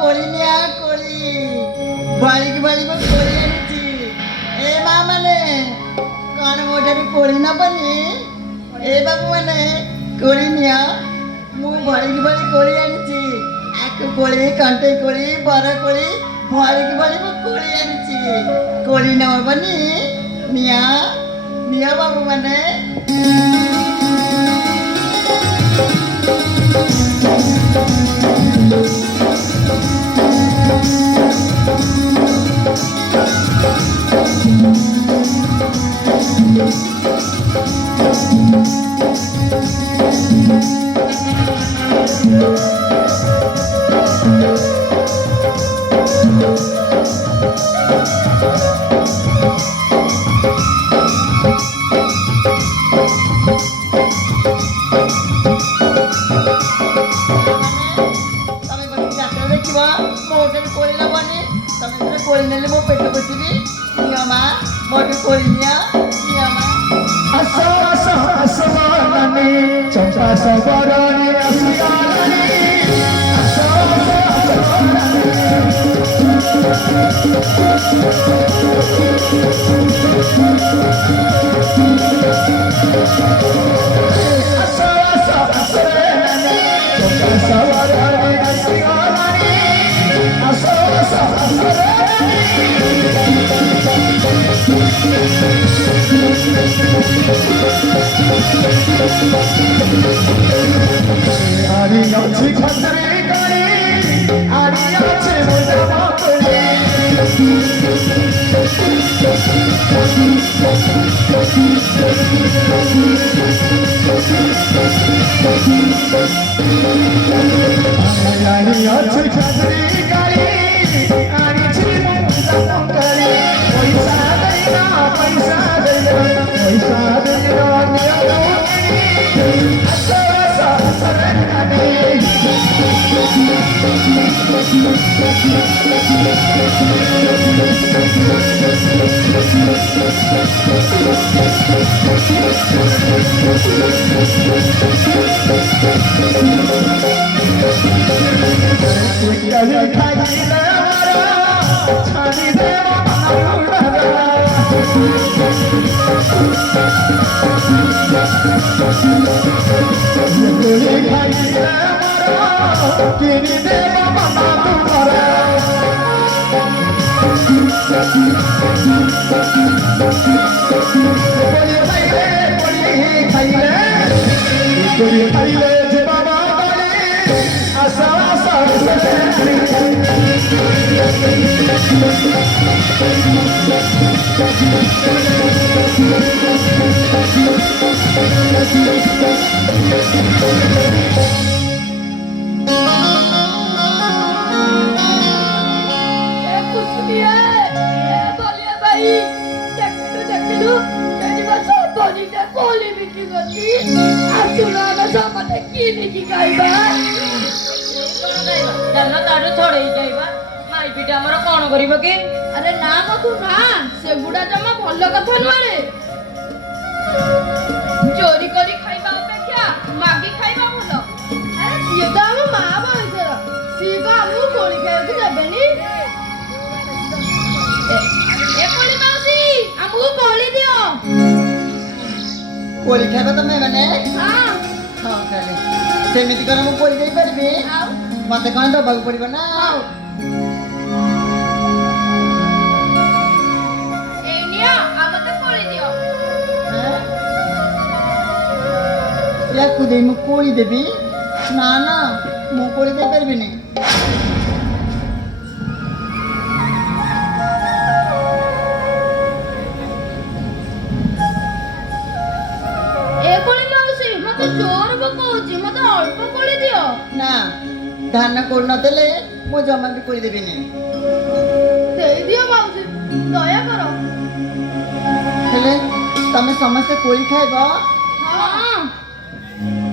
କୋଳି ନିଆ କୋଳି ବାଳିକି ବାଳିକି କୋଳି ଆଣିଛି। ଏ ମା ମାନେ କଣ ମୋ ଠାରୁ କୋଳି ନବନି? ଏ ବାବୁ ମାନେ କୋଳି ନିଅ। ମୁଁ ବାଳିକି ବାଳି କୋଳି ଆଣିଛି। ଆକୁ କୋଳି କଣ୍ଟେଇ କୋଳି ବର କୋଳି ବାଳିକି ବାଳି ମୁଁ କୋଳି ଆଣିଛି। କୋଳି ନବନି? ନିଆ ନିଆ ବାବୁ ମାନେ। कोई नेले मो पेट बसिबी नियमा मोटे कोई निया नियमा असो असो असमाननी चंपा सबरणी असियानी असो असो असमाननी असो असो असमाननी चंपा सबरणी असियानी असो असो असमाननी आरी अच्छी खतरे करी आरी अच्छे मुझे बापरे आरी अच्छी खतरे करी आरी अच्छे मुझे बापरे पैसा देना पैसा देना अरे ना मधु ना से गुड़ा जमा भल कथा नुआरे चोरी करी खाइबा अपेक्षा मागी खाइबा भल। अरे सीए तो हम मां बयसर सीए को हमू कोली खाइबा देबेनी। ए कोली माउसी हमू कोली दियो। कोली खाइबा तमे माने? हां हां ताले सेमिति कर मु कोली देई परबी। आउ मते कोन दबाक पड़िबो ना? आउ ए निया आ मते कोली दियो। या कुदे मु कोली देबी ना ना मु कोली दे परबी नहीं। ए कोली माउसी मते जोर बकोची मते अल्प कोली दियो। ना धान कोल न देले मु जमा भी कोली देबी नहीं। देई दियो माउसी दया करो। हेले तमे समस्त कोली खाइबो? हां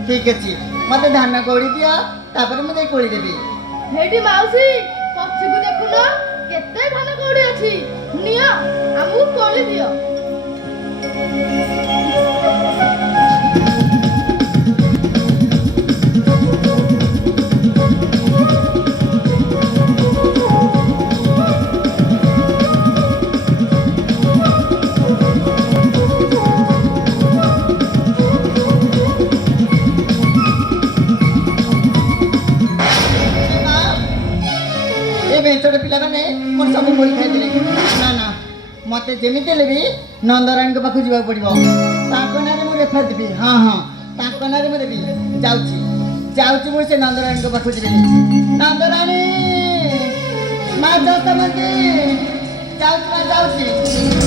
ठीक अछि मते धान कोली दिया तापर मु दे कोली देबी। हेटी माउसी पछिकु देखुनो केते धान कौड़ी अछि नियो हमू कोली दियो। ମତେ ଯେମିତି ହେଲେ ବି ନନ୍ଦରାଣୀଙ୍କ ପାଖକୁ ଯିବାକୁ ପଡ଼ିବ। ତାଙ୍କ ନାଁରେ ମୁଁ ରେଫର ଦେବି। ହଁ ହଁ ତାଙ୍କ ନାଁରେ ମୁଁ ଦେବି। ଯାଉଛି ଯାଉଛି ମୁଁ ସେ ନନ୍ଦରାଣୀଙ୍କ ପାଖକୁ ଯିବି। ନନ୍ଦରାଣୀ ମା ଯଶୋମତୀ ଯାଉଛି ମା ଯାଉଛି।